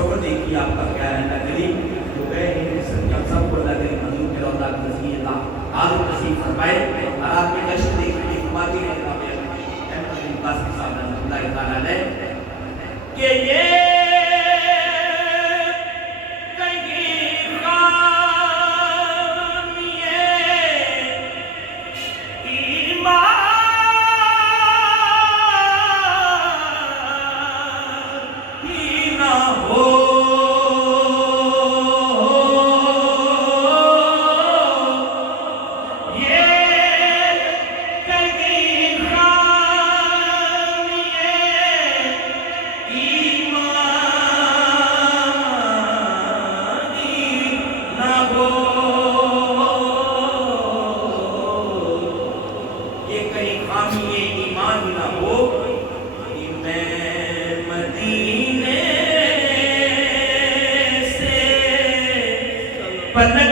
سفر دیکھیے آپ کا کیا ہے اللہ کریم جو گئے ہیں ہم سب کو اللہ کریم منظور کرو اللہ کی نصیب اللہ آدم نصیب فرمائے اور آپ کے کشت دیکھنے فرماتی ہے جناب احمد قاسم صاحب رحمۃ اللہ تعالیٰ علیہ کہ یہ پنت